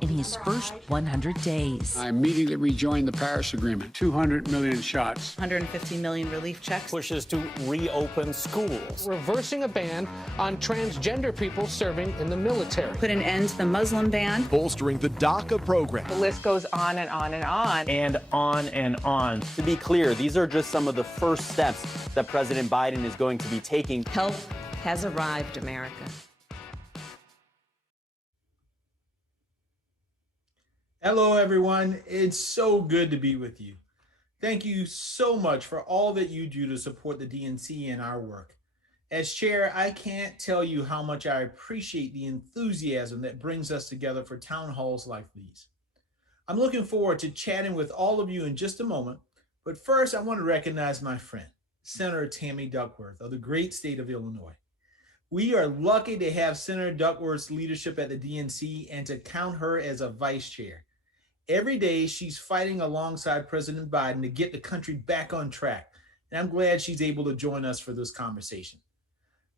in his first 100 days. I immediately rejoined the Paris Agreement. 200 million shots. 150 million relief checks. Pushes to reopen schools. Reversing a ban on transgender people serving in the military. Put an end to the Muslim ban. Bolstering the DACA program. The list goes on and on and on. And on and on. To be clear, these are just some of the first steps that President Biden is going to be taking. Help has arrived, America. Hello, everyone. It's so good to be with you. Thank you so much for all that you do to support the DNC and our work. As chair, I can't tell you how much I appreciate the enthusiasm that brings us together for town halls like these. I'm looking forward to chatting with all of you in just a moment, but first I want to recognize my friend, Senator Tammy Duckworth of the great state of Illinois. We are lucky to have Senator Duckworth's leadership at the DNC and to count her as a vice chair. Every day, she's fighting alongside President Biden to get the country back on track, and I'm glad she's able to join us for this conversation.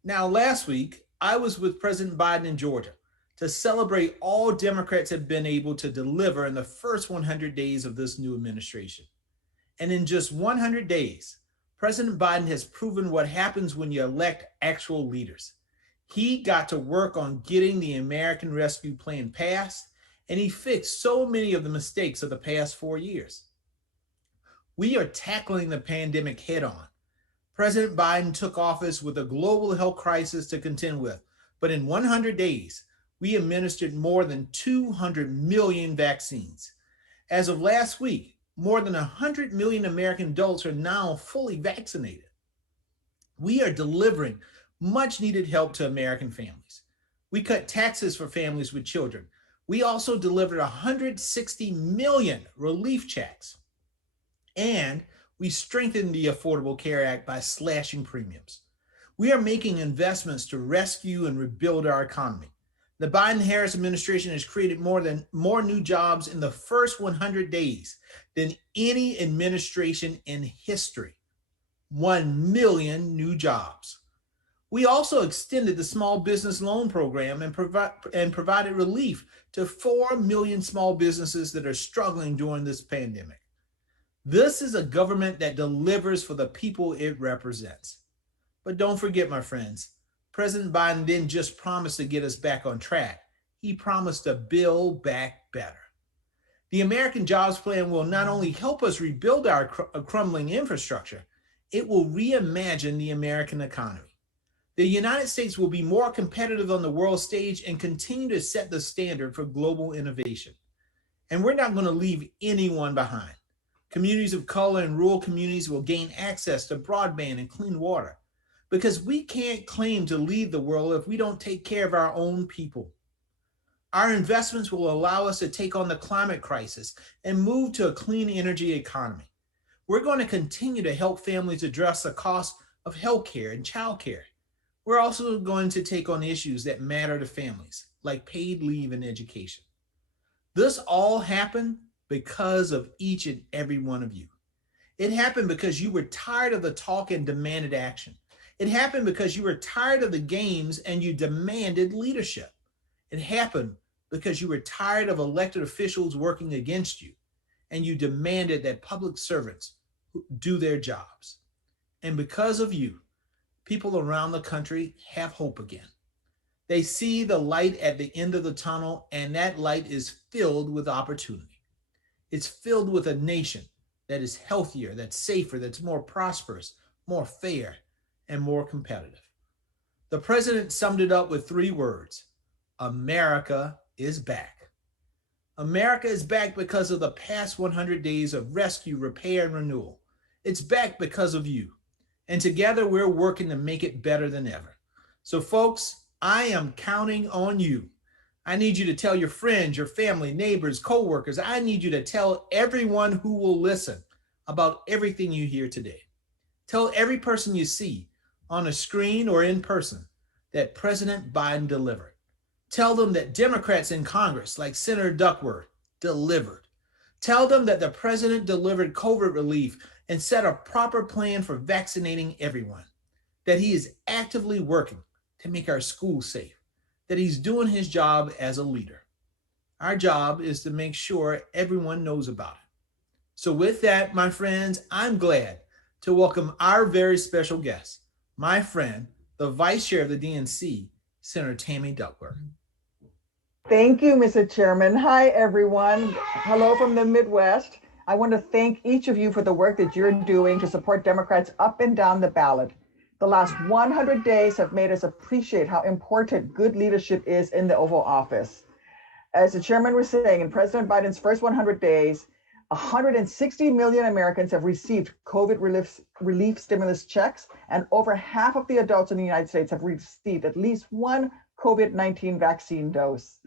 Now, last week, I was with President Biden in Georgia to celebrate all Democrats have been able to deliver in the first 100 days of this new administration. And in just 100 days, President Biden has proven what happens when you elect actual leaders. He got to work on getting the American Rescue Plan passed, and he fixed so many of the mistakes of the past 4 years. We are tackling the pandemic head on. President Biden took office with a global health crisis to contend with, but in 100 days, we administered more than 200 million vaccines. As of last week, more than 100 million American adults are now fully vaccinated. We are delivering much needed help to American families. We cut taxes for families with children. We also delivered 160 million relief checks. And we strengthened the Affordable Care Act by slashing premiums. We are making investments to rescue and rebuild our economy. The Biden-Harris administration has created more new jobs in the first 100 days than any administration in history. 1 million new jobs. We also extended the small business loan program and provided relief to 4 million small businesses that are struggling during this pandemic. This is a government that delivers for the people it represents. But don't forget, my friends, President Biden didn't just promise to get us back on track. He promised to build back better. The American Jobs Plan will not only help us rebuild our crumbling infrastructure, it will reimagine the American economy. The United States will be more competitive on the world stage and continue to set the standard for global innovation. And we're not going to leave anyone behind. Communities of color and rural communities will gain access to broadband and clean water, because we can't claim to lead the world if we don't take care of our own people. Our investments will allow us to take on the climate crisis and move to a clean energy economy. We're going to continue to help families address the cost of healthcare and childcare. We're also going to take on issues that matter to families, like paid leave and education. This all happened because of each and every one of you. It happened because you were tired of the talk and demanded action. It happened because you were tired of the games and you demanded leadership. It happened because you were tired of elected officials working against you, and you demanded that public servants do their jobs. And because of you, people around the country have hope again. They see the light at the end of the tunnel, and that light is filled with opportunity. It's filled with a nation that is healthier, that's safer, that's more prosperous, more fair, and more competitive. The president summed it up with 3 words: America is back. America is back because of the past 100 days of rescue, repair, and renewal. It's back because of you. And together we're working to make it better than ever. So folks, I am counting on you. I need you to tell your friends, your family, neighbors, coworkers. I need you to tell everyone who will listen about everything you hear today. Tell every person you see on a screen or in person that President Biden delivered. Tell them that Democrats in Congress, like Senator Duckworth, delivered. Tell them that the president delivered COVID relief and set a proper plan for vaccinating everyone, that he is actively working to make our schools safe, that he's doing his job as a leader. Our job is to make sure everyone knows about it. So with that, my friends, I'm glad to welcome our very special guest, my friend, the Vice Chair of the DNC, Senator Tammy Duckworth. Thank you, Mr. Chairman. Hi, everyone. Hello from the Midwest. I want to thank each of you for the work that you're doing to support Democrats up and down the ballot. The last 100 days have made us appreciate how important good leadership is in the Oval Office. As the chairman was saying, in President Biden's first 100 days, 160 million Americans have received COVID relief stimulus checks, and over half of the adults in the United States have received at least one COVID-19 vaccine dose.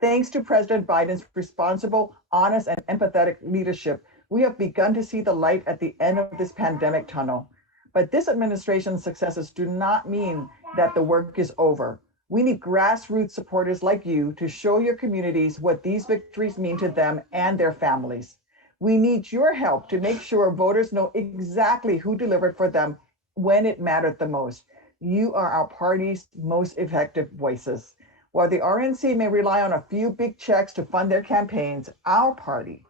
Thanks to President Biden's responsible, honest, and empathetic leadership, we have begun to see the light at the end of this pandemic tunnel. But this administration's successes do not mean that the work is over. We need grassroots supporters like you to show your communities what these victories mean to them and their families. We need your help to make sure voters know exactly who delivered for them when it mattered the most. You are our party's most effective voices. While the RNC may rely on a few big checks to fund their campaigns, our party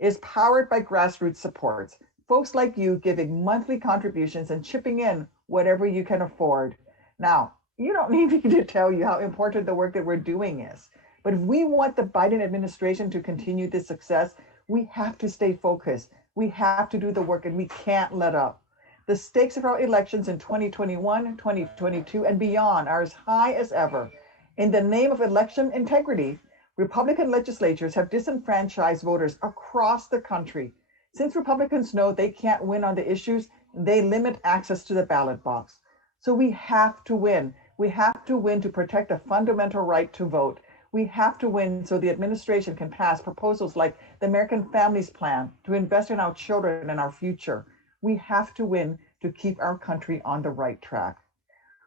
is powered by grassroots supports, folks like you giving monthly contributions and chipping in whatever you can afford. Now, you don't need me to tell you how important the work that we're doing is. But if we want the Biden administration to continue this success, we have to stay focused. We have to do the work, and we can't let up. The stakes of our elections in 2021, 2022, and beyond are as high as ever. In the name of election integrity, Republican legislatures have disenfranchised voters across the country. Since Republicans know they can't win on the issues, they limit access to the ballot box. So we have to win. We have to win to protect a fundamental right to vote. We have to win so the administration can pass proposals like the American Families Plan to invest in our children and our future. We have to win to keep our country on the right track.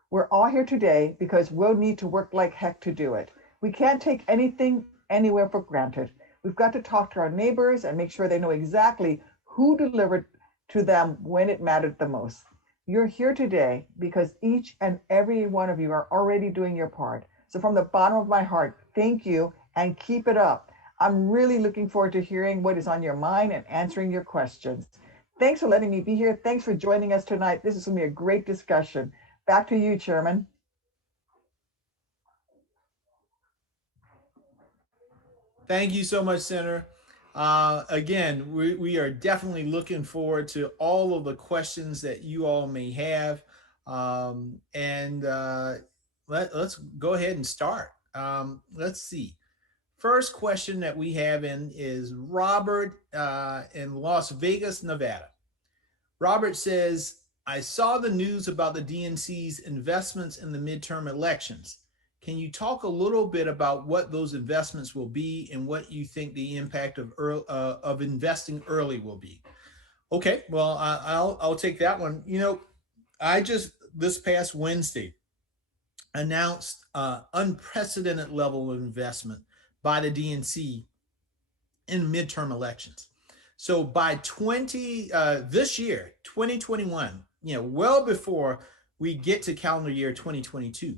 We're all here today because we'll need to work like heck to do it. We can't take anything anywhere for granted. We've got to talk to our neighbors and make sure they know exactly who delivered to them when it mattered the most. You're here today because each and every one of you are already doing your part. So from the bottom of my heart, thank you and keep it up. I'm really looking forward to hearing what is on your mind and answering your questions. Thanks for letting me be here. Thanks for joining us tonight. This is going to be a great discussion. Back to you, Chairman. Thank you so much, Senator. Again, we are definitely looking forward to all of the questions that you all may have. Let's go ahead and start. Let's see. First question that we have in is Robert in Las Vegas, Nevada. Robert says, I saw the news about the DNC's investments in the midterm elections. Can you talk a little bit about what those investments will be and what you think the impact of investing early will be? Okay, well, I'll take that one. You know, I just this past Wednesday announced unprecedented level of investment by the DNC in midterm elections. So by this year, 2021, you know, well before we get to calendar year 2022,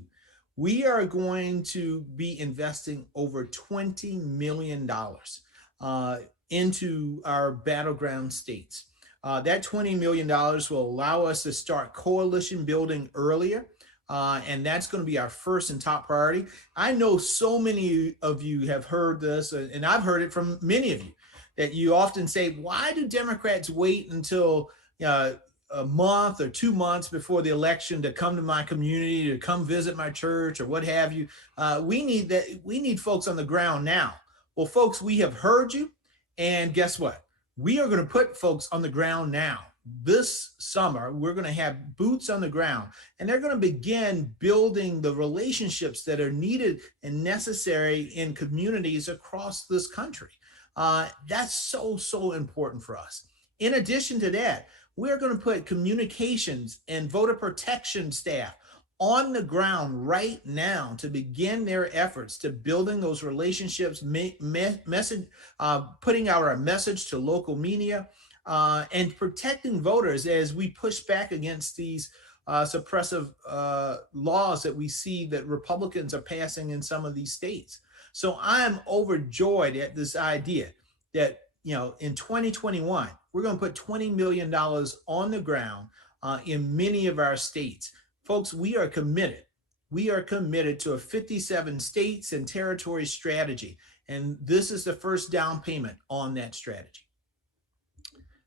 we are going to be investing over $20 million into our battleground states. That $20 million will allow us to start coalition building earlier. And that's going to be our first and top priority. I know so many of you have heard this, and I've heard it from many of you, that you often say, why do Democrats wait until a month or 2 months before the election to come to my community, to come visit my church or what have you? We need folks on the ground now. Well, folks, we have heard you. And guess what? We are going to put folks on the ground now. This summer, we're going to have boots on the ground, and they're going to begin building the relationships that are needed and necessary in communities across this country. That's so important for us. In addition to that, we're going to put communications and voter protection staff on the ground right now to begin their efforts to building those relationships, putting out our message to local media, and protecting voters as we push back against these suppressive laws that we see that Republicans are passing in some of these states. So I'm overjoyed at this idea that, in 2021, we're going to put $20 million on the ground in many of our states. Folks, we are committed. We are committed to a 57 states and territories strategy. And this is the first down payment on that strategy.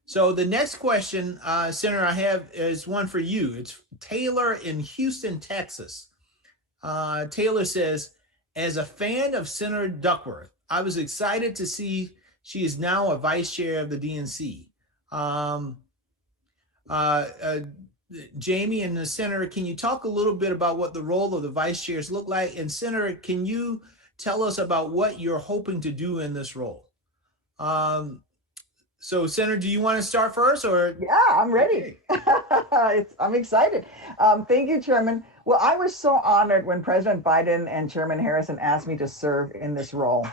So the next question, Senator, I have is one for you. It's Taylor in Houston, Texas. Taylor says, as a fan of Senator Duckworth, I was excited to see she is now a vice chair of the DNC. Jamie and the Senator, can you talk a little bit about what the role of the vice chairs look like? And Senator, can you tell us about what you're hoping to do in this role? So Senator, do you want to start first or? Yeah, I'm ready. I'm excited. Thank you, Chairman. Well, I was so honored when President Biden and Chairman Harrison asked me to serve in this role.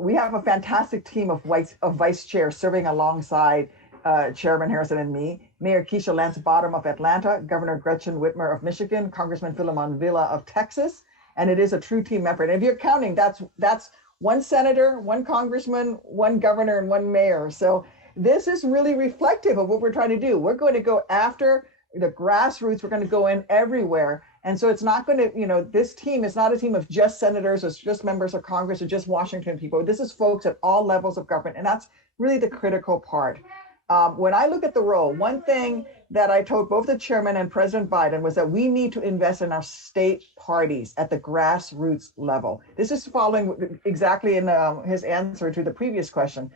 We have a fantastic team of vice chairs serving alongside Chairman Harrison and me, Mayor Keisha Lance Bottom of Atlanta, Governor Gretchen Whitmer of Michigan, Congressman Philemon Villa of Texas, and it is a true team effort. And if you're counting, that's one senator, one congressman, one governor, and one mayor. So this is really reflective of what we're trying to do. We're going to go after the grassroots. We're going to go in everywhere. And so it's not going to, this team is not a team of just senators or just members of Congress or just Washington people. This is folks at all levels of government. And that's really the critical part. When I look at the role, one thing that I told both the chairman and President Biden was that we need to invest in our state parties at the grassroots level. This is following exactly in his answer to the previous question.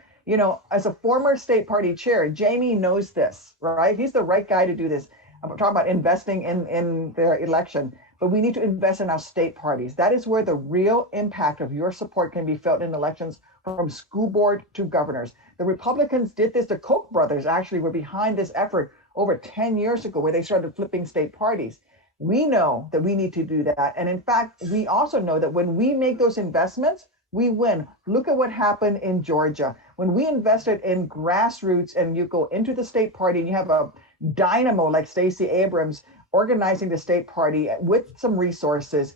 As a former state party chair, Jamie knows this, right? He's the right guy to do this. I'm talking about investing in their election, but we need to invest in our state parties. That is where the real impact of your support can be felt in elections, from school board to governors. The Republicans did this. The Koch brothers actually were behind this effort over 10 years ago, where they started flipping state parties. We know that we need to do that. And in fact, we also know that when we make those investments, we win. Look at what happened in Georgia. When we invested in grassroots and you go into the state party and you have a dynamo like Stacey Abrams organizing the state party with some resources,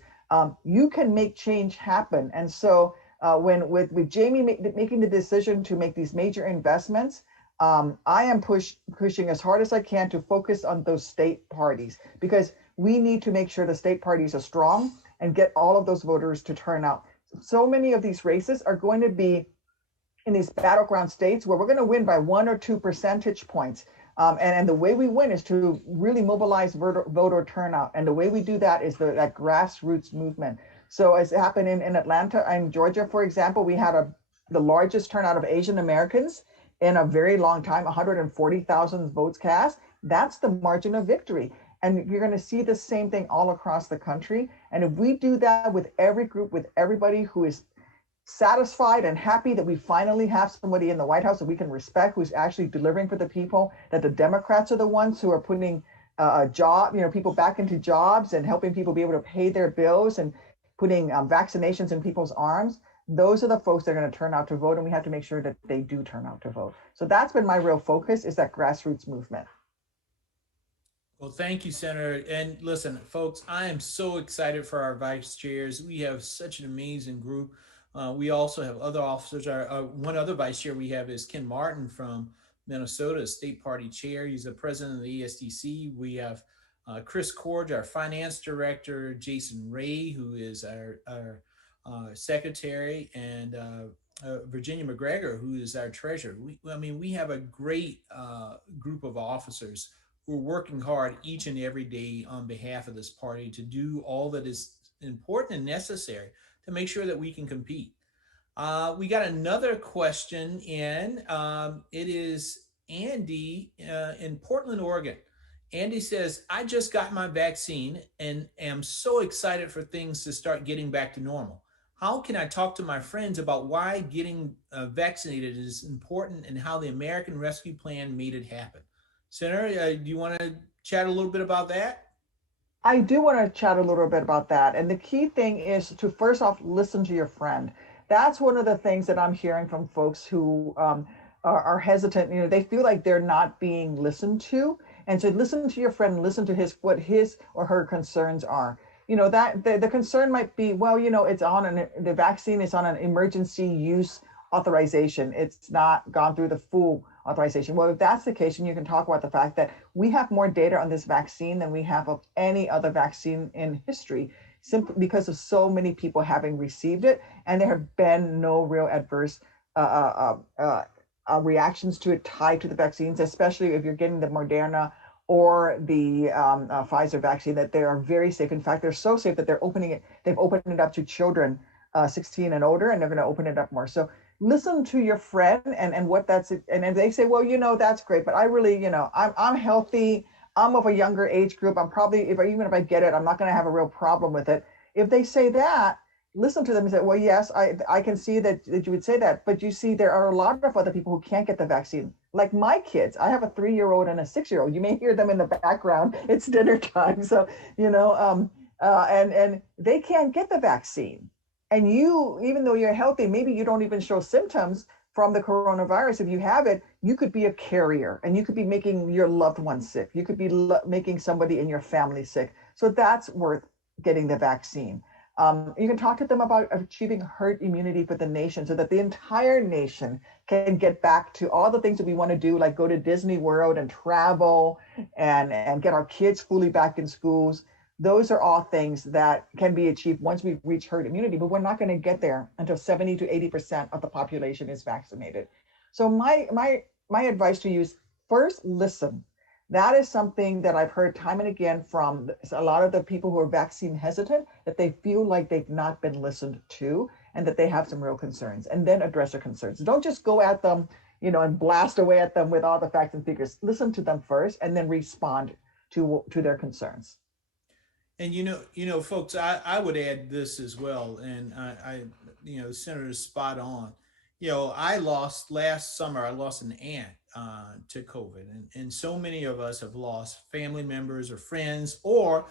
you can make change happen. And so when with Jamie making the decision to make these major investments, I am pushing as hard as I can to focus on those state parties, because we need to make sure the state parties are strong and get all of those voters to turn out. So many of these races are going to be in these battleground states where we're going to win by 1 or 2 percentage points. And the way we win is to really mobilize voter turnout. And the way we do that is that grassroots movement. So as happened in Atlanta and Georgia, for example, we had the largest turnout of Asian Americans in a very long time, 140,000 votes cast. That's the margin of victory. And you're going to see the same thing all across the country. And if we do that with every group, with everybody who is satisfied and happy that we finally have somebody in the White House that we can respect, who's actually delivering for the people, that the Democrats are the ones who are putting people back into jobs and helping people be able to pay their bills and putting vaccinations in people's arms, those are the folks that are going to turn out to vote. And we have to make sure that they do turn out to vote. So that's been my real focus, is that grassroots movement. Well, thank you, Senator. And listen, folks, I am so excited for our vice chairs. We have such an amazing group. We also have other officers. One other vice chair we have is Ken Martin from Minnesota, state party chair. He's the president of the ESDC. We have Chris Corge, our finance director, Jason Ray, who is our secretary, and Virginia McGregor, who is our treasurer. We have a great group of officers who are working hard each and every day on behalf of this party to do all that is important and necessary to make sure that we can compete. We got another question in. It is Andy in Portland, Oregon. Andy says, I just got my vaccine and am so excited for things to start getting back to normal. How can I talk to my friends about why getting vaccinated is important and how the American Rescue Plan made it happen? Senator, do you want to chat a little bit about that? I do want to chat a little bit about that. And the key thing is to first off, listen to your friend. That's one of the things that I'm hearing from folks who are hesitant. They feel like they're not being listened to. And so listen to your friend, listen to what his or her concerns are. that the concern might be, well, the vaccine is on an emergency use authorization. It's not gone through the full authorization. Well, if that's the case, and you can talk about the fact that we have more data on this vaccine than we have of any other vaccine in history, simply because of so many people having received it, and there have been no real adverse reactions to it tied to the vaccines, especially if you're getting the Moderna or the Pfizer vaccine, that they are very safe. In fact, they're so safe that they've opened it up to children 16 and older, and they're going to open it up more. So listen to your friend and what and they say, well, that's great, but I really, I'm healthy. I'm of a younger age group. I'm probably, even if I get it, I'm not going to have a real problem with it. If they say that, listen to them and say, well, yes, I can see that you would say that, but you see, there are a lot of other people who can't get the vaccine. Like my kids, I have a 3-year-old and a 6-year-old. You may hear them in the background. It's dinner time. So, and they can't get the vaccine. And you, even though you're healthy, maybe you don't even show symptoms from the coronavirus. If you have it, you could be a carrier, and you could be making your loved one sick. You could be making somebody in your family sick. So that's worth getting the vaccine. You can talk to them about achieving herd immunity for the nation, so that the entire nation can get back to all the things that we want to do, like go to Disney World and travel and get our kids fully back in schools. Those are all things that can be achieved once we reach herd immunity, but we're not going to get there until 70 to 80% of the population is vaccinated. So my advice to you is, first, listen. That is something that I've heard time and again from a lot of the people who are vaccine hesitant, that they feel like they've not been listened to and that they have some real concerns, and then address their concerns. Don't just go at them, and blast away at them with all the facts and figures. Listen to them first and then respond to their concerns. And folks, I would add this as well. And I Senator's spot on. Last summer, I lost an aunt to COVID. And so many of us have lost family members or friends, or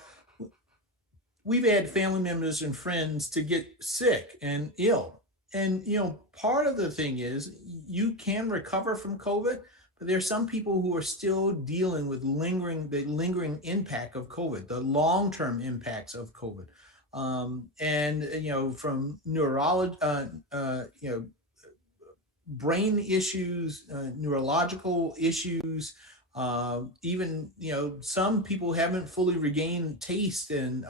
we've had family members and friends to get sick and ill. And, part of the thing is you can recover from COVID, but there's some people who are still dealing with the lingering impact of COVID, the long-term impacts of COVID. From neurology, brain issues, neurological issues, even some people haven't fully regained taste and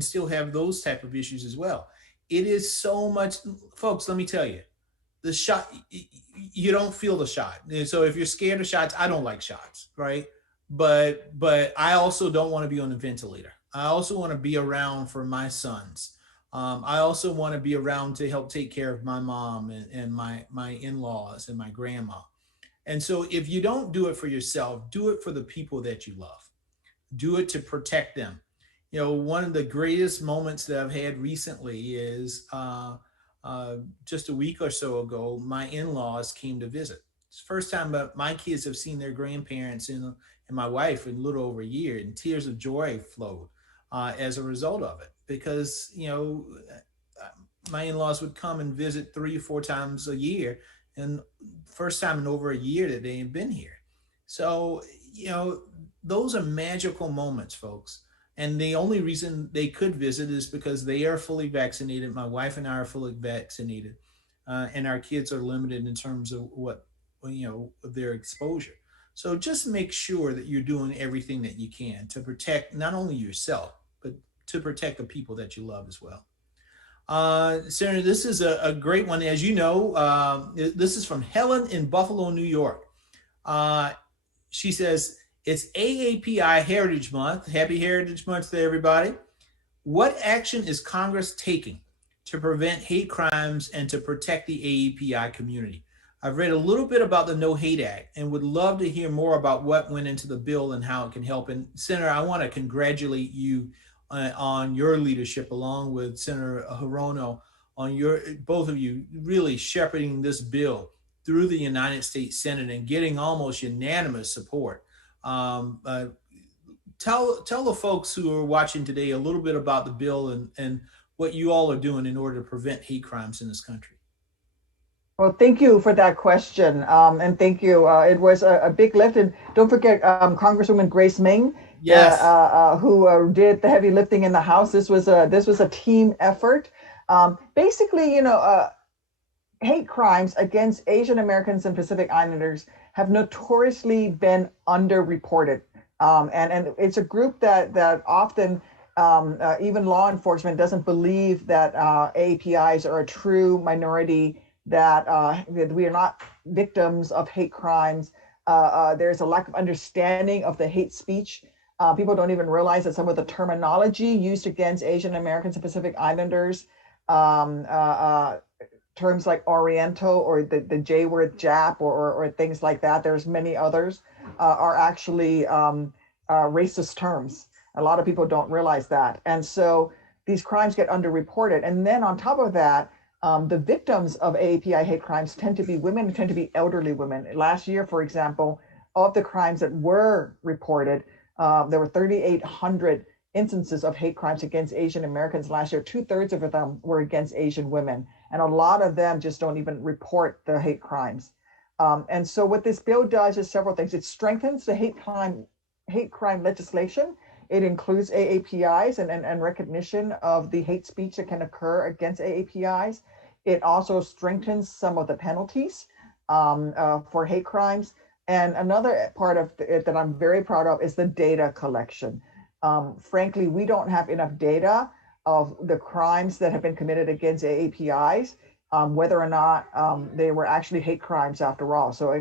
still have those type of issues as well. It is so much, folks. Let me tell you, the shot, you don't feel the shot. And so if you're scared of shots, I don't like shots, right? But I also don't want to be on a ventilator. I also want to be around for my sons. I also want to be around to help take care of my mom and my in-laws and my grandma. And so if you don't do it for yourself, do it for the people that you love. Do it to protect them. One of the greatest moments that I've had recently is just a week or so ago, my in-laws came to visit. It's the first time my kids have seen their grandparents and my wife in a little over a year, and tears of joy flowed as a result of it. Because, my in-laws would come and visit 3 or 4 times a year, and first time in over a year that they had been here. So, those are magical moments, folks. And the only reason they could visit is because they are fully vaccinated. My wife and I are fully vaccinated, and our kids are limited in terms of their exposure. So just make sure that you're doing everything that you can to protect not only yourself, but to protect the people that you love as well. Senator, this is a great one. As you know, this is from Helen in Buffalo, New York. She says, it's AAPI Heritage Month. Happy Heritage Month to everybody. What action is Congress taking to prevent hate crimes and to protect the AAPI community? I've read a little bit about the No Hate Act and would love to hear more about what went into the bill and how it can help. And Senator, I want to congratulate you on your leadership, along with Senator Hirono, on both of you really shepherding this bill through the United States Senate and getting almost unanimous support. Tell the folks who are watching today a little bit about the bill and what you all are doing in order to prevent hate crimes in this country. Well, thank you for that question. And thank you. It was a big lift. And don't forget Congresswoman Grace Ming, Yes. who did the heavy lifting in the House. This was a team effort. Basically, hate crimes against Asian Americans and Pacific Islanders have notoriously been underreported. And it's a group that often even law enforcement doesn't believe that AAPIs are a true minority, that we are not victims of hate crimes. There's a lack of understanding of the hate speech. People don't even realize that some of the terminology used against Asian Americans and Pacific Islanders, terms like Oriental or the J word Jap or things like that, there's many others, are actually racist terms. A lot of people don't realize that. And so these crimes get underreported. And then on top of that, the victims of AAPI hate crimes tend to be women, tend to be elderly women. Last year, for example, of the crimes that were reported, there were 3,800 instances of hate crimes against Asian Americans last year. 2/3 of them were against Asian women. And a lot of them just don't even report the hate crimes. And so what this bill does is several things. It strengthens the hate crime legislation. It includes AAPIs and recognition of the hate speech that can occur against AAPIs. It also strengthens some of the penalties for hate crimes. And another part of it that I'm very proud of is the data collection. Frankly, we don't have enough data of the crimes that have been committed against AAPIs, whether or not they were actually hate crimes after all. So,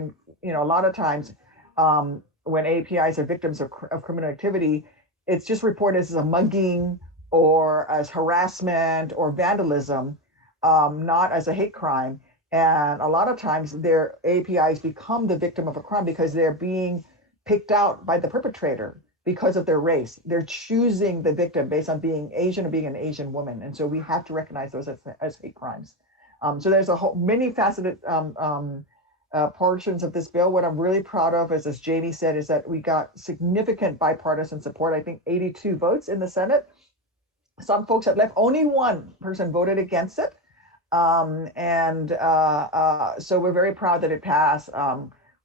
a lot of times when AAPIs are victims of criminal activity, it's just reported as a mugging or as harassment or vandalism, not as a hate crime. And a lot of times their APIs become the victim of a crime because they're being picked out by the perpetrator because of their race. They're choosing the victim based on being Asian or being an Asian woman. And so we have to recognize those as hate crimes. So there's a whole many faceted portions of this bill. What I'm really proud of is, as Jamie said, is that we got significant bipartisan support. I think 82 votes in the Senate. Some folks had left, only one person voted against it. So we're very proud that it passed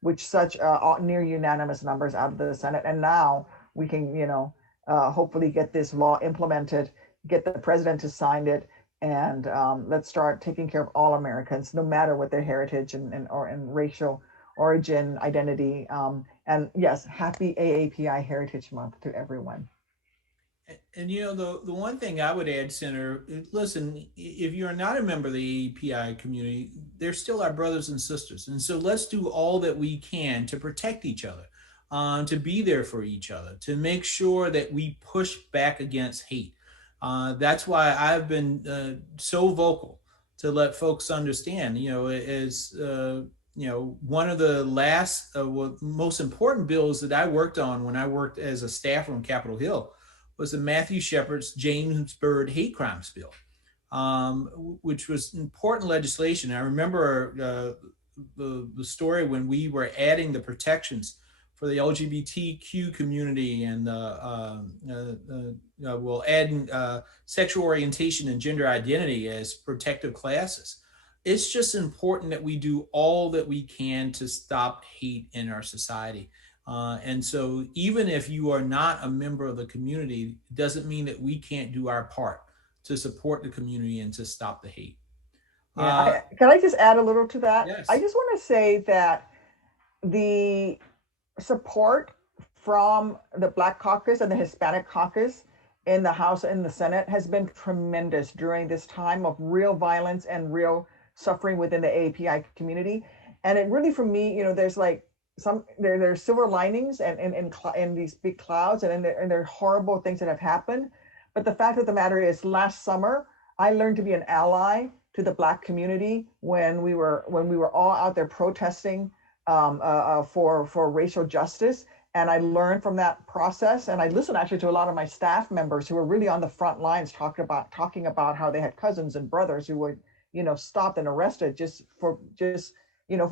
with such near unanimous numbers out of the Senate. And now we can, hopefully get this law implemented, get the president to sign it, and let's start taking care of all Americans, no matter what their heritage and racial origin, identity. And yes, happy AAPI Heritage Month to everyone. And the one thing I would add, Senator, listen, if you're not a member of the AAPI community, they're still our brothers and sisters. And so let's do all that we can to protect each other, to be there for each other, to make sure that we push back against hate. That's why I've been so vocal to let folks understand, one of the last, most important bills that I worked on when I worked as a staffer on Capitol Hill was the Matthew Shepard's James Byrd hate crimes bill, which was important legislation. I remember the story when we were adding the protections for the LGBTQ community and adding sexual orientation and gender identity as protective classes. It's just important that we do all that we can to stop hate in our society. And so even if you are not a member of the community, it doesn't mean that we can't do our part to support the community and to stop the hate. Can I just add a little to that? Yes. I just want to say that the support from the Black Caucus and the Hispanic Caucus in the House and the Senate has been tremendous during this time of real violence and real suffering within the AAPI community. And it really, for me, there's like there's silver linings and these big clouds, and there are horrible things that have happened. But the fact of the matter is, last summer, I learned to be an ally to the Black community when we were all out there protesting for racial justice. And I learned from that process, and I listened actually to a lot of my staff members who were really on the front lines talking about how they had cousins and brothers who were, stopped and arrested just for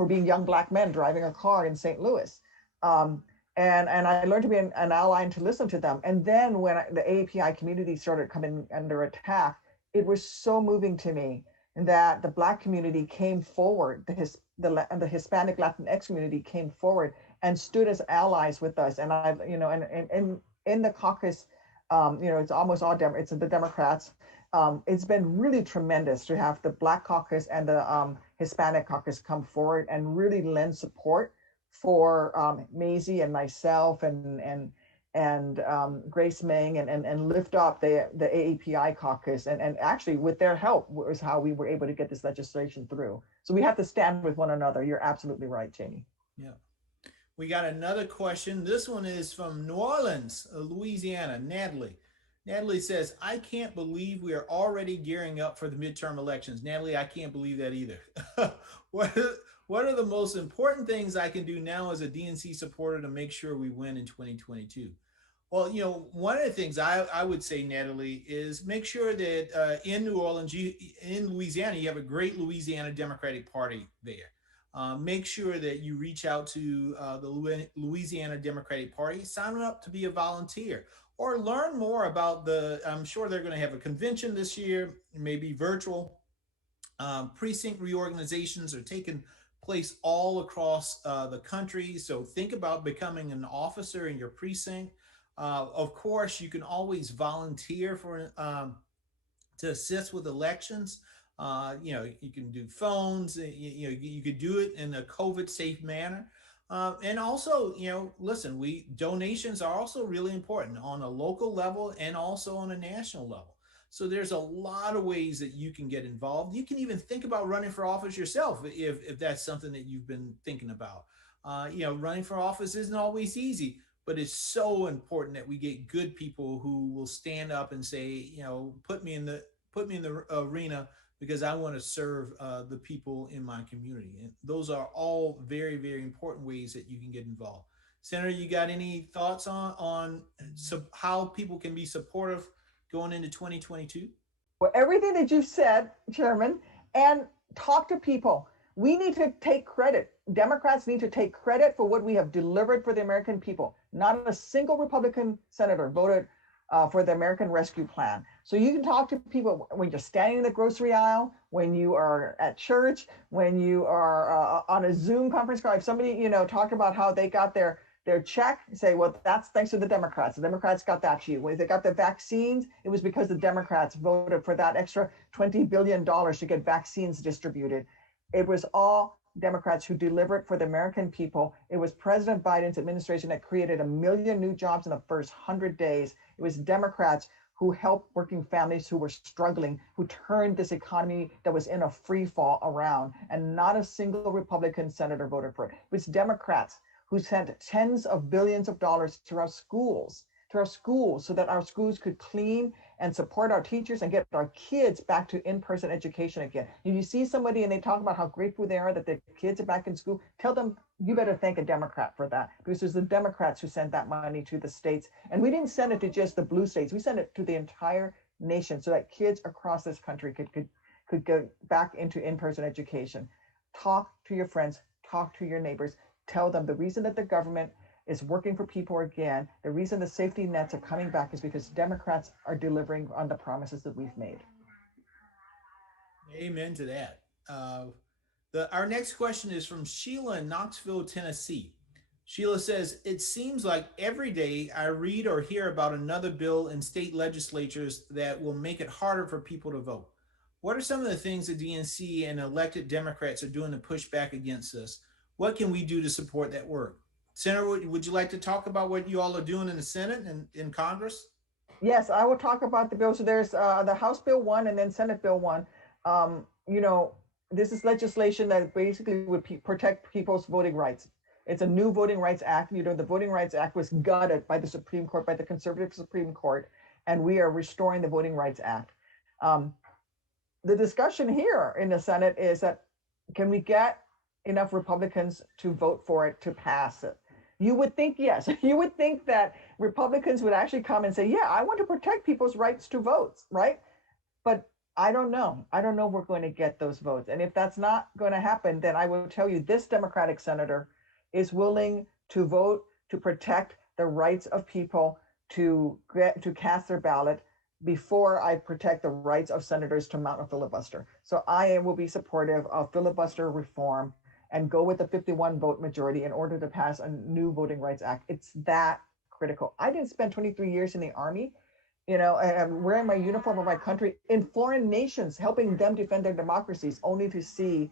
being young Black men driving a car in St. Louis. And I learned to be an ally and to listen to them. And then when the AAPI community started coming under attack, it was so moving to me. that the Black community came forward, the Hispanic Latinx community came forward and stood as allies with us. And I, you know, and in the caucus, you know, it's almost all it's the Democrats. It's been really tremendous to have the Black caucus and the Hispanic caucus come forward and really lend support for Maisie and myself and Grace Meng and lift up the AAPI caucus. And actually with their help was how we were able to get this legislation through. So we have to stand with one another. You're absolutely right, Janie. Yeah. We got another question. This one is from New Orleans, Louisiana, Natalie. Natalie says, I can't believe we are already gearing up for the midterm elections. Natalie, I can't believe that either. What are the most important things I can do now as a DNC supporter to make sure we win in 2022? Well, you know, one of the things I would say, Natalie, is make sure that in New Orleans, in Louisiana, you have a great Louisiana Democratic Party there. Make sure that you reach out to the Louisiana Democratic Party, sign up to be a volunteer, or learn more about I'm sure they're going to have a convention this year, maybe virtual. Precinct reorganizations are taking place all across the country. So think about becoming an officer in your precinct. Of course, you can always volunteer for to assist with elections. You know, you can do phones, you know, you could do it in a COVID safe manner. And also, you know, listen, donations are also really important on a local level and also on a national level. So there's a lot of ways that you can get involved. You can even think about running for office yourself if that's something that you've been thinking about. You know, running for office isn't always easy, but it's so important that we get good people who will stand up and say, you know, put me in the arena because I want to serve the people in my community. And those are all very, very important ways that you can get involved. Senator, you got any thoughts on how people can be supportive going into 2022? Well, everything that you said, Chairman, and talk to people. We need to take credit. Democrats need to take credit for what we have delivered for the American people. Not a single Republican senator voted for the American Rescue Plan. So you can talk to people when you're standing in the grocery aisle, when you are at church, when you are on a Zoom conference call. If somebody, you know, talked about how they got their check, say, well, that's thanks to the Democrats. The Democrats got that to you. When they got the vaccines, it was because the Democrats voted for that extra $20 billion to get vaccines distributed. It was all Democrats who delivered for the American people. It was President Biden's administration that created 1 million new jobs in the first 100 days. It was Democrats who helped working families who were struggling, who turned this economy that was in a free fall around, and not a single Republican senator voted for it. It was Democrats who sent tens of billions of dollars to our schools, so that our schools could clean and support our teachers and get our kids back to in-person education again. If you see somebody and they talk about how grateful they are that their kids are back in school, tell them you better thank a Democrat for that, because it was the Democrats who sent that money to the states. And we didn't send it to just the blue states, we sent it to the entire nation so that kids across this country could go back into in-person education. Talk to your friends, talk to your neighbors, tell them the reason that the government is working for people again, the reason the safety nets are coming back is because Democrats are delivering on the promises that we've made. Amen to that. Our next question is from Sheila in Knoxville, Tennessee. Sheila says, it seems like every day I read or hear about another bill in state legislatures that will make it harder for people to vote. What are some of the things the DNC and elected Democrats are doing to push back against us? What can we do to support that work? Senator, would you like to talk about what you all are doing in the Senate and in Congress? Yes, I will talk about the bill. So there's the House Bill 1 and then Senate Bill 1. You know, this is legislation that basically would protect people's voting rights. It's a new Voting Rights Act. You know, the Voting Rights Act was gutted by the Supreme Court, by the conservative Supreme Court, and we are restoring the Voting Rights Act. The discussion here in the Senate is that, can we get enough Republicans to vote for it to pass it? You would think, yes, you would think that Republicans would actually come and say, yeah, I want to protect people's rights to votes, right? But I don't know. I don't know if we're going to get those votes. And if that's not going to happen, then I will tell you this Democratic senator is willing to vote to protect the rights of people to cast their ballot before I protect the rights of senators to mount a filibuster. So will be supportive of filibuster reform and go with the 51 vote majority in order to pass a new Voting Rights Act. It's that critical. I didn't spend 23 years in the Army, and wearing my uniform of my country in foreign nations, helping them defend their democracies, only to see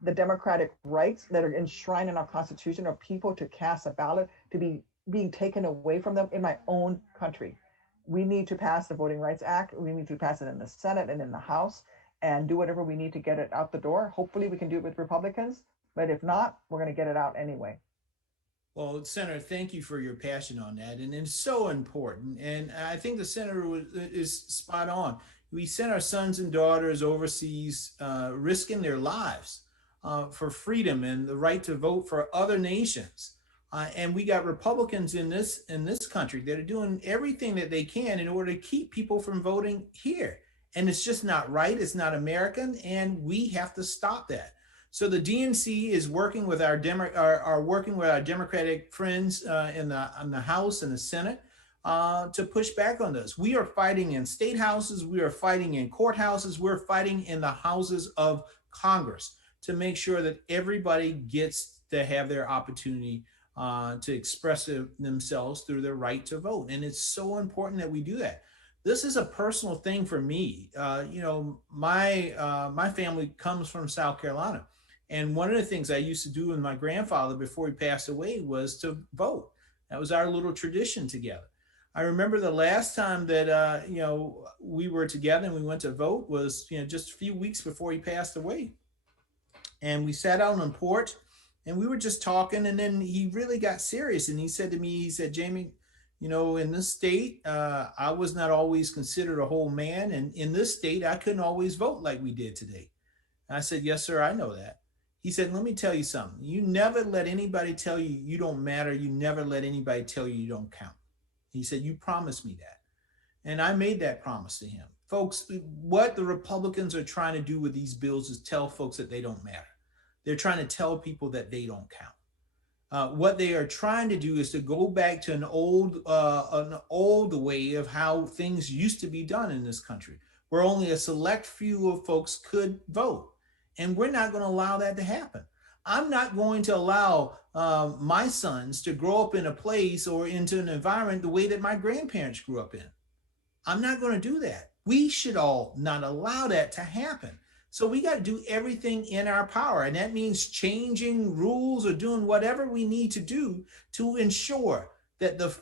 the democratic rights that are enshrined in our Constitution of people to cast a ballot to be being taken away from them in my own country. We need to pass the Voting Rights Act. We need to pass it in the Senate and in the House and do whatever we need to get it out the door. Hopefully we can do it with Republicans, but if not, we're going to get it out anyway. Well, Senator, thank you for your passion on that. And it's so important. And I think the Senator is spot on. We send our sons and daughters overseas, risking their lives for freedom and the right to vote for other nations. And we got Republicans in this country that are doing everything that they can in order to keep people from voting here. And it's just not right. It's not American. And we have to stop that. So the DNC is working with our Democratic friends in the House and the Senate to push back on this. We are fighting in state houses. We are fighting in courthouses. We're fighting in the houses of Congress to make sure that everybody gets to have their opportunity to express themselves through their right to vote. And it's so important that we do that. This is a personal thing for me. My family comes from South Carolina. And one of the things I used to do with my grandfather before he passed away was to vote. That was our little tradition together. I remember the last time that, we were together and we went to vote was, just a few weeks before he passed away. And we sat out on the porch and we were just talking, and then he really got serious. And he said to me, Jamie, in this state, I was not always considered a whole man. And in this state, I couldn't always vote like we did today. And I said, yes, sir, I know that. He said, let me tell you something. You never let anybody tell you you don't matter. You never let anybody tell you you don't count. He said, you promised me that. And I made that promise to him. Folks, what the Republicans are trying to do with these bills is tell folks that they don't matter. They're trying to tell people that they don't count. What they are trying to do is to go back to an old way of how things used to be done in this country, where only a select few of folks could vote. And we're not going to allow that to happen. I'm not going to allow my sons to grow up in a place or into an environment the way that my grandparents grew up in. I'm not going to do that. We should all not allow that to happen. So we got to do everything in our power. And that means changing rules or doing whatever we need to do to ensure that the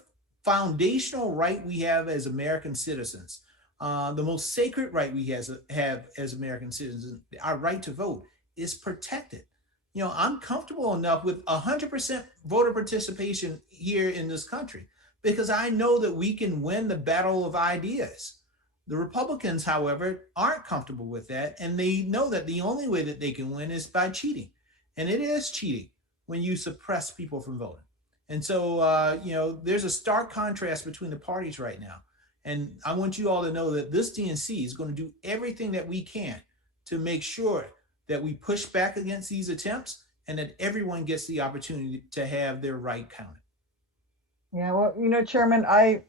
foundational right we have as American citizens, the most sacred right we have as American citizens, our right to vote, is protected. I'm comfortable enough with 100% voter participation here in this country because I know that we can win the battle of ideas. The Republicans, however, aren't comfortable with that, and they know that the only way that they can win is by cheating. And it is cheating when you suppress people from voting. And so, there's a stark contrast between the parties right now. And I want you all to know that this DNC is going to do everything that we can to make sure that we push back against these attempts and that everyone gets the opportunity to have their right counted. Yeah, well, Chairman, I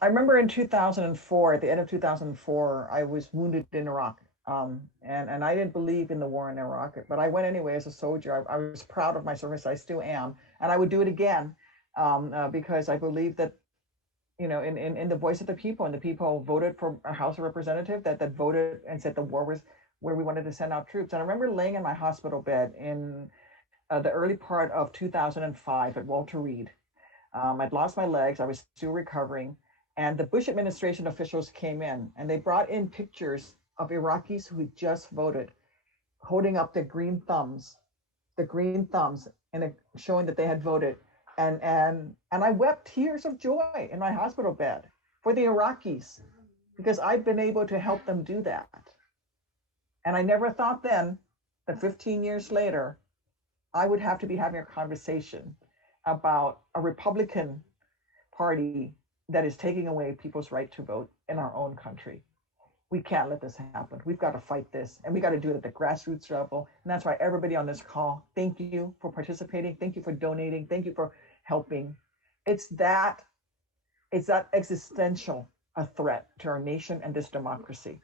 remember in 2004, at the end of 2004, I was wounded in Iraq. And I didn't believe in the war in Iraq, but I went anyway as a soldier. I was proud of my service. I still am. And I would do it again because I believe that, in the voice of the people, and the people voted for a House of Representative that voted and said the war was where we wanted to send out troops. And I remember laying in my hospital bed in the early part of 2005 at Walter Reed. I'd lost my legs. I was still recovering. And the Bush administration officials came in and they brought in pictures of Iraqis who had just voted, holding up the green thumbs, and showing that they had voted. And I wept tears of joy in my hospital bed for the Iraqis because I'd been able to help them do that. And I never thought then that 15 years later, I would have to be having a conversation about a Republican Party that is taking away people's right to vote in our own country. We can't let this happen. We've got to fight this, and we got to do it at the grassroots level. And that's why everybody on this call, thank you for participating. Thank you for donating. Thank you for helping. It's that existential a threat to our nation and this democracy.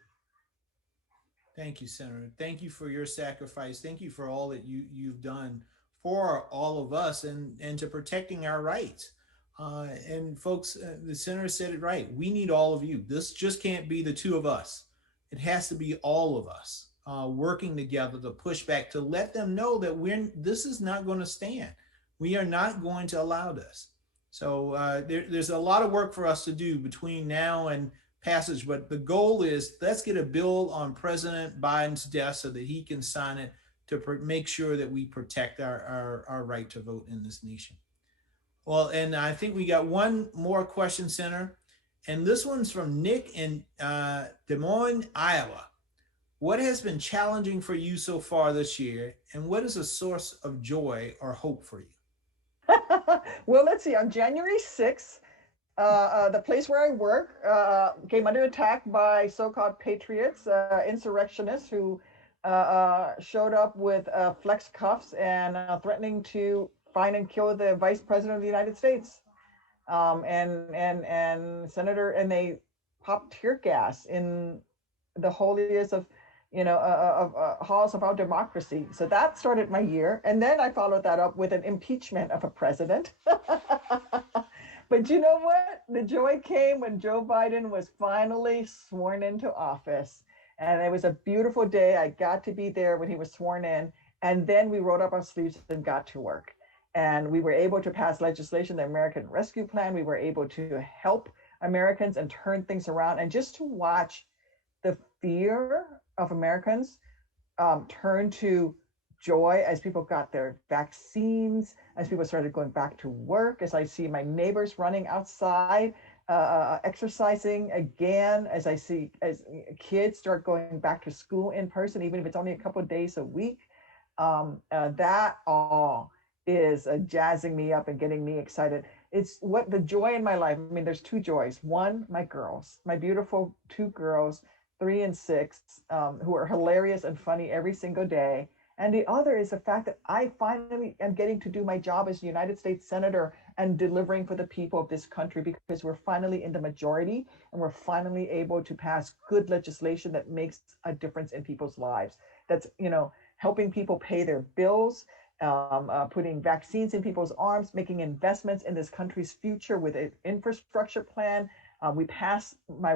Thank you, Senator. Thank you for your sacrifice. Thank you for all that you've done for all of us and to protecting our rights. And folks, the senator said it right. We need all of you. This just can't be the two of us. It has to be all of us working together to push back, to let them know that this is not going to stand. We are not going to allow this. So there's a lot of work for us to do between now and passage, but the goal is let's get a bill on President Biden's desk so that he can sign it to make sure that we protect our right to vote in this nation. Well, and I think we got one more question, Senator, and this one's from Nick in Des Moines, Iowa. What has been challenging for you so far this year, and what is a source of joy or hope for you? Well, let's see. On January 6th, the place where I work came under attack by so-called patriots, insurrectionists who showed up with flex cuffs and threatening to find and kill the Vice President of the United States. And Senator, and they popped tear gas in the holiest of halls of our democracy. So that started my year. And then I followed that up with an impeachment of a president. But you know what? The joy came when Joe Biden was finally sworn into office. And it was a beautiful day. I got to be there when he was sworn in. And then we rolled up our sleeves and got to work. And we were able to pass legislation, the American Rescue Plan. We were able to help Americans and turn things around. And just to watch the fear of Americans turn to joy as people got their vaccines, as people started going back to work, as I see my neighbors running outside, exercising again, as I see as kids start going back to school in person, even if it's only a couple of days a week. That all is jazzing me up and getting me excited. It's what the joy in my life. I mean, there's two joys. One, my girls, my beautiful two girls, 3 and 6, who are hilarious and funny every single day. And the other is the fact that I finally am getting to do my job as a United States Senator and delivering for the people of this country, because we're finally in the majority and we're finally able to pass good legislation that makes a difference in people's lives. That's, helping people pay their bills, putting vaccines in people's arms, making investments in this country's future with an infrastructure plan. We passed my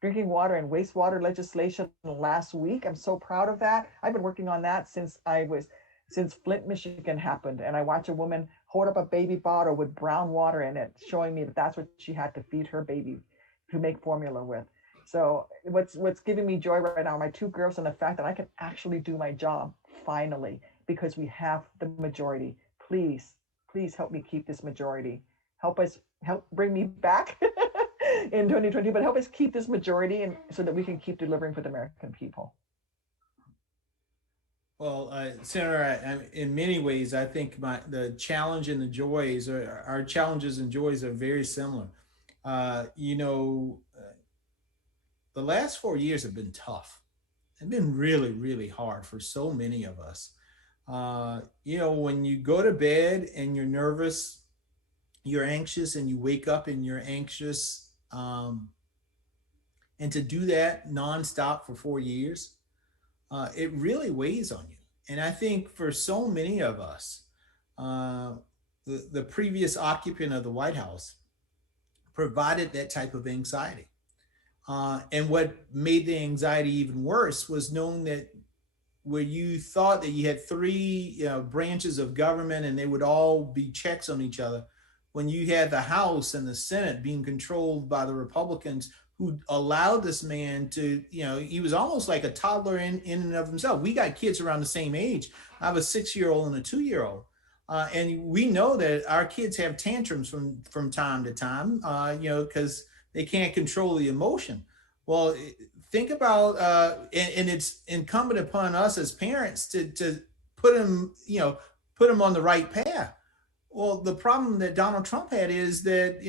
drinking water and wastewater legislation last week. I'm so proud of that. I've been working on that since Flint, Michigan happened. And I watched a woman hold up a baby bottle with brown water in it, showing me that that's what she had to feed her baby to make formula with. So what's giving me joy right now are my two girls and the fact that I can actually do my job finally, because we have the majority. Please help me keep this majority. Help bring me back in 2020, but help us keep this majority, and so that we can keep delivering for the American people. Well, Senator, in many ways, I think the challenge and the joys, our challenges and joys are very similar. The last 4 years have been tough. They've been really, really hard for so many of us. When you go to bed and you're nervous, you're anxious, and you wake up and you're anxious, and to do that nonstop for 4 years, it really weighs on you. And I think for so many of us, the previous occupant of the White House provided that type of anxiety. And what made the anxiety even worse was knowing that where you thought that you had three branches of government and they would all be checks on each other, when you had the House and the Senate being controlled by the Republicans, who allowed this man to, he was almost like a toddler in and of himself. We got kids around the same age. I have a 6-year-old and a 2-year-old. And we know that our kids have tantrums from time to time, because they can't control the emotion. Well, think about, and it's incumbent upon us as parents to put them on the right path. Well, the problem that Donald Trump had is that,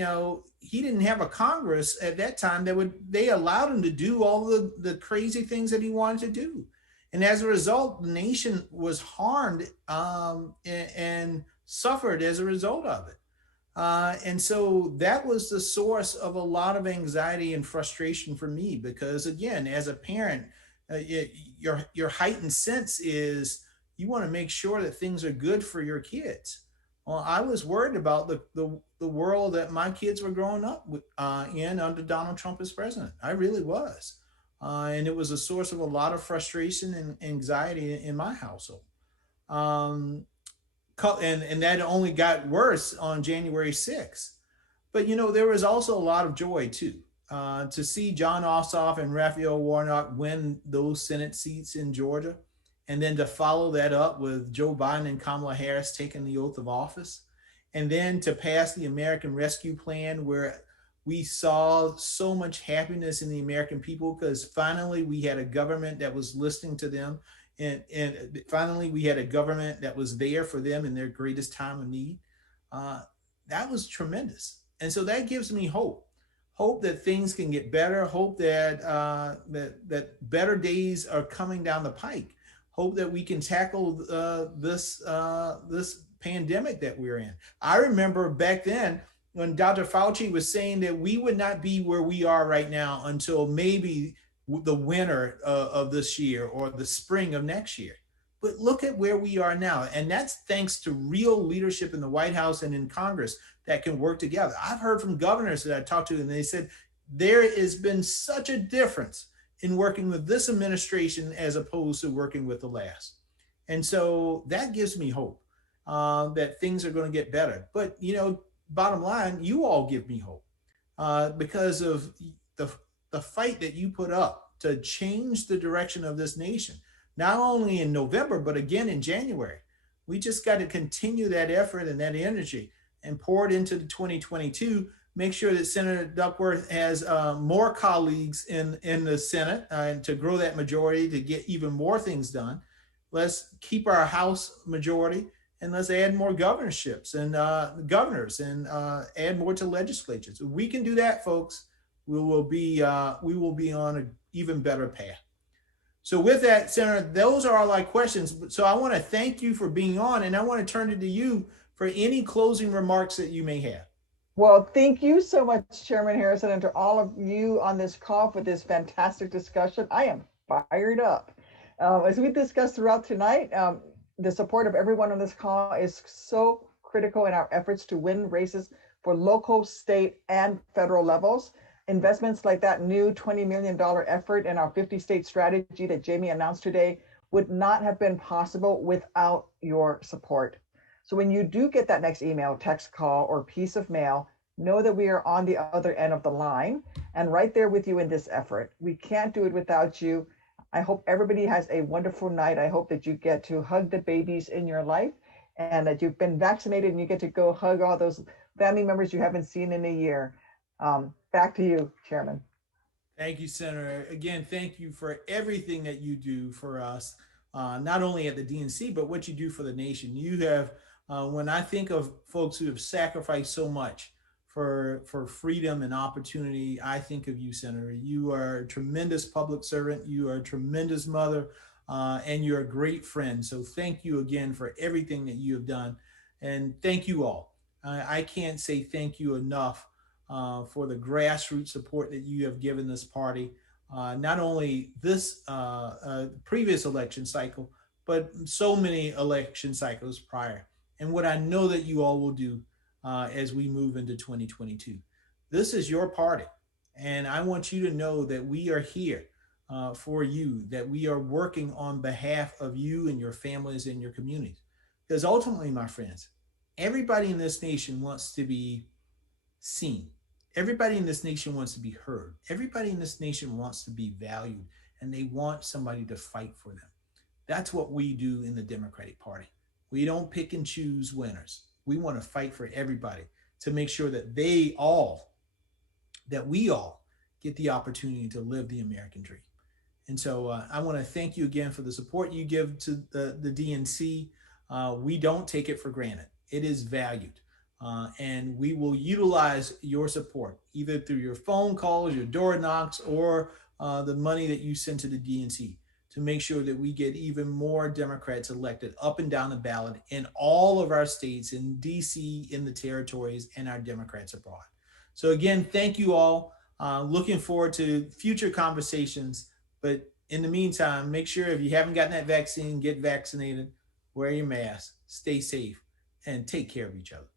he didn't have a Congress at that time they allowed him to do all the crazy things that he wanted to do. And as a result, the nation was harmed and suffered as a result of it. And so that was the source of a lot of anxiety and frustration for me, because again, as a parent, your heightened sense is you want to make sure that things are good for your kids. Well, I was worried about the world that my kids were growing up in under Donald Trump as president. I really was. And it was a source of a lot of frustration and anxiety in my household. Um, and that only got worse on January 6th. But there was also a lot of joy too, to see John Ossoff and Raphael Warnock win those Senate seats in Georgia, and then to follow that up with Joe Biden and Kamala Harris taking the oath of office, and then to pass the American Rescue Plan, where we saw so much happiness in the American people because finally we had a government that was listening to them. And finally, we had a government that was there for them in their greatest time of need. That was tremendous. And so that gives me hope that things can get better, hope that that better days are coming down the pike, hope that we can tackle this pandemic that we're in. I remember back then when Dr. Fauci was saying that we would not be where we are right now until maybe the winter of this year or the spring of next year. But look at where we are now. And that's thanks to real leadership in the White House and in Congress that can work together. I've heard from governors that I talked to, and they said there has been such a difference in working with this administration as opposed to working with the last. And so that gives me hope that things are going to get better. But, bottom line, you all give me hope because of the fight that you put up to change the direction of this nation, not only in November, but again in January. We just got to continue that effort and that energy and pour it into the 2022, make sure that Senator Duckworth has more colleagues in the Senate and to grow that majority to get even more things done. Let's keep our House majority, and let's add more governorships and governors and add more to legislatures. If we can do that, folks, we will be on an even better path. So with that, Senator, those are all my questions. So I want to thank you for being on, and I want to turn it to you for any closing remarks that you may have. Well, thank you so much, Chairman Harrison, and to all of you on this call for this fantastic discussion. I am fired up. As we discussed throughout tonight, the support of everyone on this call is so critical in our efforts to win races for local, state, and federal levels. Investments like that new $20 million effort in our 50-state strategy that Jamie announced today would not have been possible without your support. So when you do get that next email, text, call, or piece of mail, know that we are on the other end of the line and right there with you in this effort. We can't do it without you. I hope everybody has a wonderful night. I hope that you get to hug the babies in your life and that you've been vaccinated and you get to go hug all those family members you haven't seen in a year. Back to you, Chairman. Thank you, Senator. Again, thank you for everything that you do for us, not only at the DNC, but what you do for the nation. You have, when I think of folks who have sacrificed so much for freedom and opportunity, I think of you, Senator. You are a tremendous public servant. You are a tremendous mother, and you're a great friend. So thank you again for everything that you have done. And thank you all. I can't say thank you enough for the grassroots support that you have given this party, not only this previous election cycle, but so many election cycles prior. And what I know that you all will do as we move into 2022. This is your party. And I want you to know that we are here for you, that we are working on behalf of you and your families and your communities. Because ultimately, my friends, everybody in this nation wants to be seen. Everybody in this nation wants to be heard. Everybody in this nation wants to be valued, and they want somebody to fight for them. That's what we do in the Democratic Party. We don't pick and choose winners. We want to fight for everybody to make sure that we all get the opportunity to live the American dream. And so I want to thank you again for the support you give to the DNC. We don't take it for granted. It is valued. And we will utilize your support, either through your phone calls, your door knocks, or the money that you send to the DNC to make sure that we get even more Democrats elected up and down the ballot in all of our states, in DC, in the territories, and our Democrats abroad. So again, thank you all. Looking forward to future conversations. But in the meantime, make sure if you haven't gotten that vaccine, get vaccinated, wear your mask, stay safe, and take care of each other.